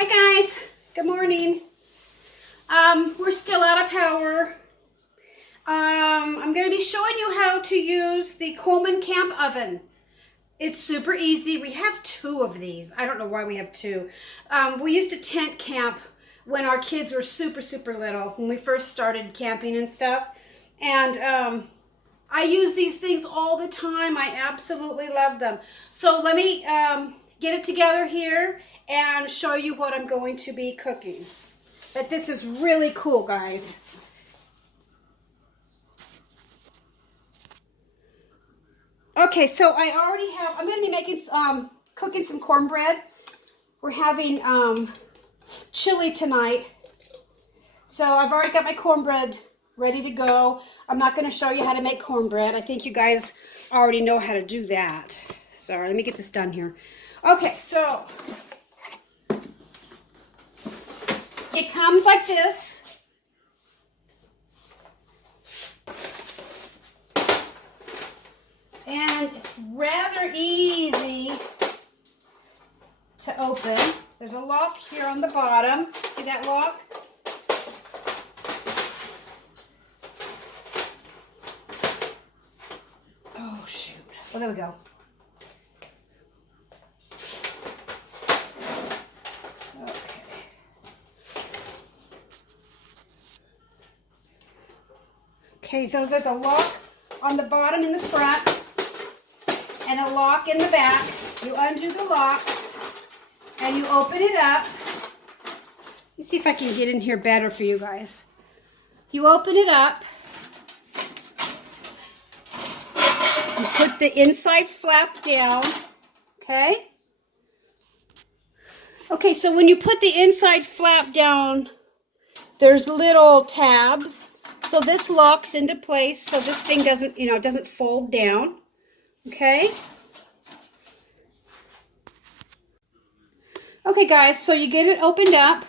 Hi guys, good morning. We're still out of power. I'm going to be showing you how to use the Coleman camp oven. It's super easy. We have two of these. I don't know why we have two. We used to tent camp when our kids were super little, when we first started camping and stuff. And I use these things all the time. I absolutely love them. So let me get it together here and show you what I'm going to be cooking. But this is really cool, guys. Okay, so I already have, I'm going to be making, cooking some cornbread. We're having chili tonight. So I've already got my cornbread ready to go. I'm not going to show you how to make cornbread. I think you guys already know how to do that. Sorry, let me get this done here. Okay, so it comes like this. And it's rather easy to open. There's a lock here on the bottom. See that lock? Oh, shoot. Oh, there we go. Okay. Okay, so there's a lock on the bottom in the front and a lock in the back. You undo the locks and you open it up. Let me see if I can get in here better for you guys. You open it up. You put the inside flap down, okay? Okay, so when you put the inside flap down, there's little tabs. So this locks into place so this thing doesn't, doesn't fold down, okay? Okay, guys, so you get it opened up.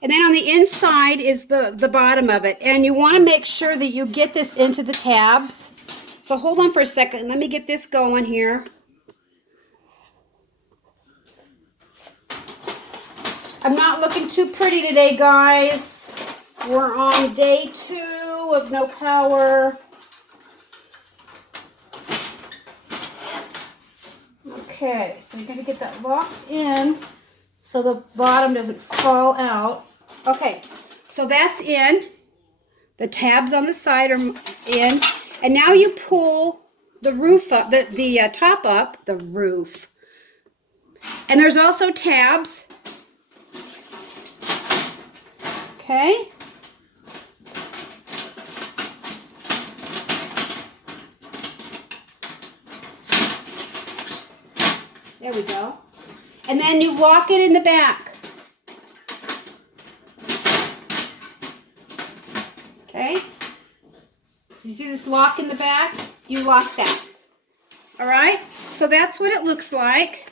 And then on the inside is the bottom of it. And you want to make sure that you get this into the tabs. So hold on for a second. Let me get this going here. I'm not looking too pretty today, guys. We're on day 2 of no power. Okay, so you're going to get that locked in so the bottom doesn't fall out. Okay, so that's in. The tabs on the side are in. And now you pull the roof up, the top up, the roof. And there's also tabs. Okay. There we go. And then you lock it in the back. Okay. So you see this lock in the back? You lock that. All right. So that's what it looks like.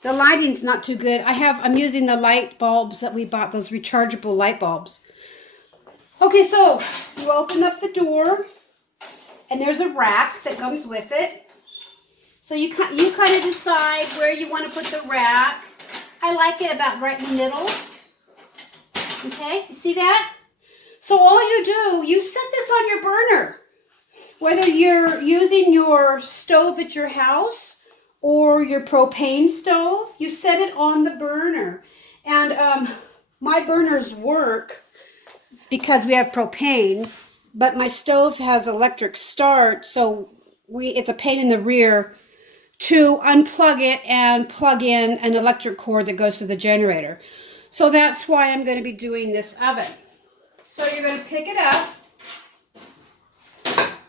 The lighting's not too good. I'm using the light bulbs that we bought, those rechargeable light bulbs. Okay, so you open up the door, and there's a rack that goes with it. So you kind of decide where you want to put the rack. I like it about right in the middle. Okay, you see that? So all you do, you set this on your burner. Whether you're using your stove at your house or your propane stove, you set it on the burner. And my burners work because we have propane, but my stove has electric start, so it's a pain in the rear to unplug it and plug in an electric cord that goes to the generator. So that's why I'm going to be doing this oven. So you're going to pick it up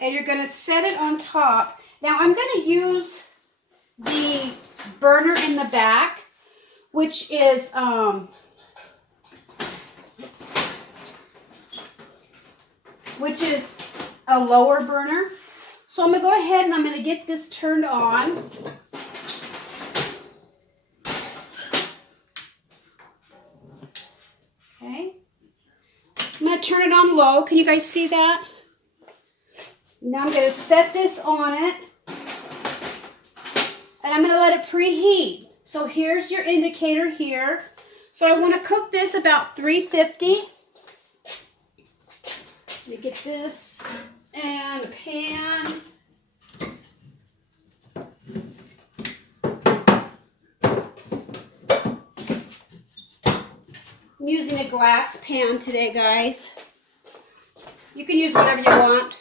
and you're going to set it on top. Now I'm going to use the burner in the back, which is which is a lower burner. So I'm going to go ahead and I'm going to get this turned on. Okay. I'm going to turn it on low. Can you guys see that? Now I'm going to set this on it. And I'm going to let it preheat. So here's your indicator here. So I want to cook this about 350. Let me get this and a pan. I'm using a glass pan today, guys. You can use whatever you want.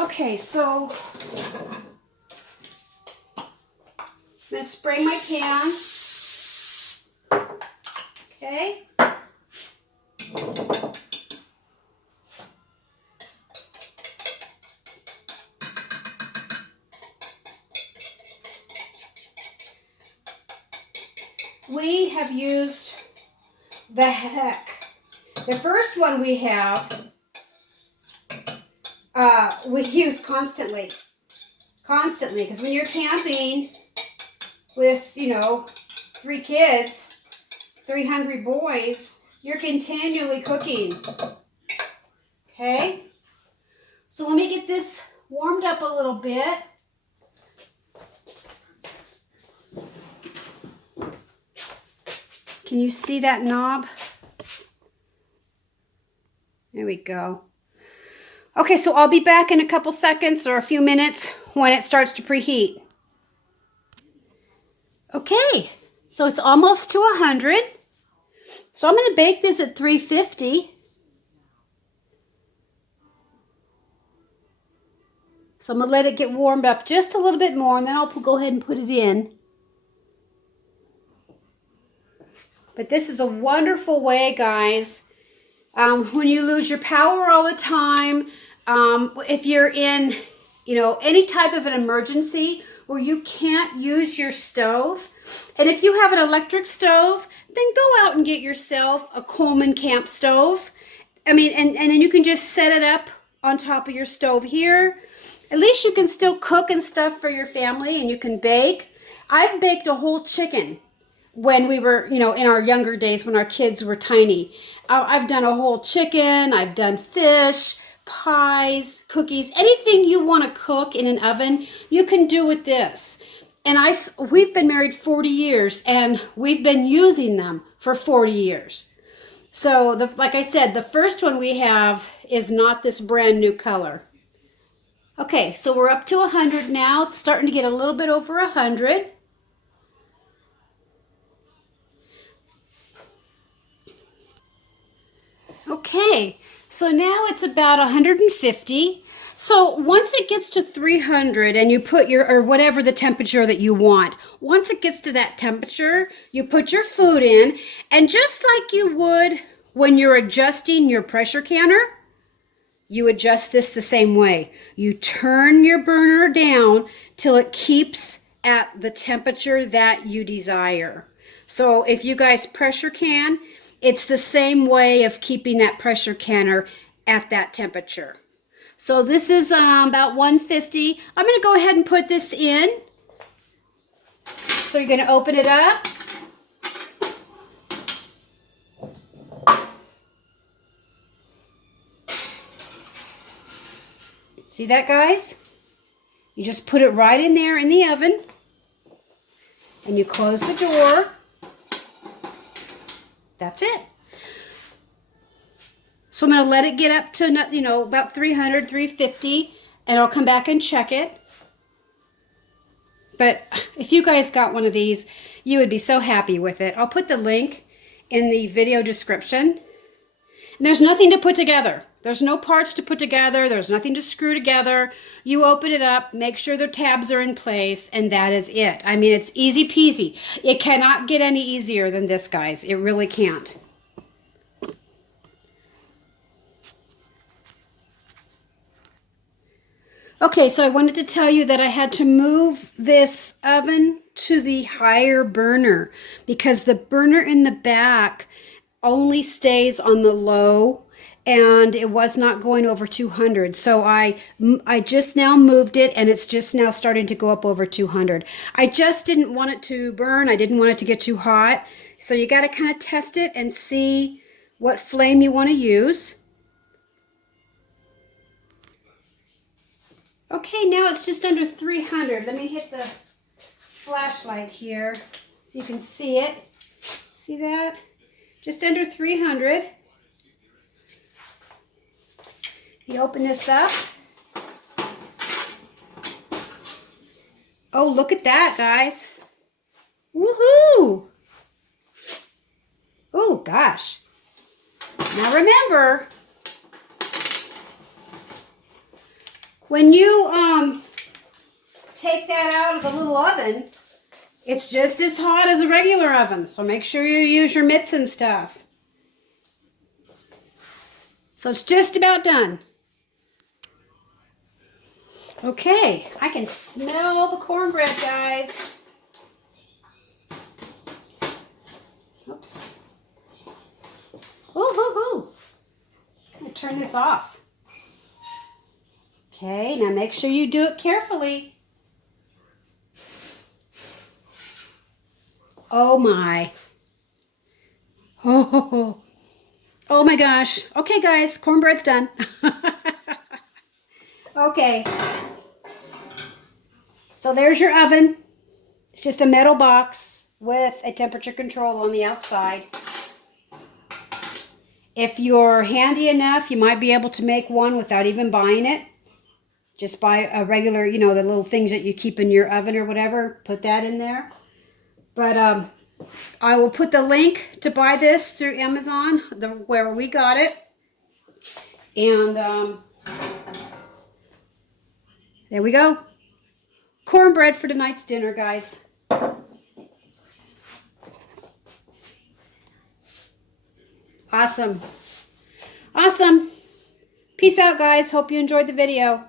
Okay, so I'm going to spray my pan. Okay. We have used the heck. The first one we have, we use constantly, because when you're camping with, 3 kids, 3 hungry boys, you're continually cooking. Okay, so let me get this warmed up a little bit. Can you see that knob? There we go. Okay, so I'll be back in a couple seconds or a few minutes when it starts to preheat. Okay, so it's almost to 100. So I'm going to bake this at 350. So I'm going to let it get warmed up just a little bit more, and then I'll go ahead and put it in. But this is a wonderful way, guys. When you lose your power all the time, if you're in, any type of an emergency where you can't use your stove, and if you have an electric stove, then go out and get yourself a Coleman camp stove. And then you can just set it up on top of your stove here. At least you can still cook and stuff for your family, and you can bake. I've baked a whole chicken when we were, in our younger days when our kids were tiny. I've done a whole chicken, I've done fish, pies, cookies, anything you want to cook in an oven, you can do with this. And we've been married 40 years, and we've been using them for 40 years. So, like I said, the first one we have is not this brand new color. Okay, so we're up to 100 now. It's starting to get a little bit over 100. Okay, so now it's about 150. So once it gets to 300 and you put or whatever the temperature that you want, once it gets to that temperature, you put your food in, and just like you would when you're adjusting your pressure canner, you adjust this the same way. You turn your burner down till it keeps at the temperature that you desire. So if you guys pressure can, it's the same way of keeping that pressure canner at that temperature. So this is about 150. I'm going to go ahead and put this in. So you're going to open it up. See that, guys? You just put it right in there in the oven. And you close the door. That's it. So I'm going to let it get up to, about 300, 350, and I'll come back and check it. But if you guys got one of these, you would be so happy with it. I'll put the link in the video description. And there's nothing to put together. There's no parts to put together. There's nothing to screw together. You open it up, make sure the tabs are in place, and that is it. I mean, it's easy peasy. It cannot get any easier than this, guys. It really can't. Okay, so I wanted to tell you that I had to move this oven to the higher burner because the burner in the back only stays on the low, and it was not going over 200. So I just now moved it, and it's just now starting to go up over 200. I just didn't want it to burn. I didn't want it to get too hot. So you got to kind of test it and see what flame you want to use. Okay, now it's just under 300. Let me hit the flashlight here so you can see it. See that? Just under 300. You open this up. Oh, look at that, guys. Woohoo! Oh, gosh. Now remember, when you take that out of the little oven, it's just as hot as a regular oven. So make sure you use your mitts and stuff. So it's just about done. Okay, I can smell the cornbread, guys. Oops. Ooh. I'm going to turn this off. Okay, now make sure you do it carefully. Oh my. Oh my gosh. Okay, guys, cornbread's done. Okay. So there's your oven. It's just a metal box with a temperature control on the outside. If you're handy enough, you might be able to make one without even buying it. Just buy a regular, you know, the little things that you keep in your oven or whatever. Put that in there. But I will put the link to buy this through Amazon, where we got it. And there we go. Cornbread for tonight's dinner, guys. Awesome. Awesome. Peace out, guys. Hope you enjoyed the video.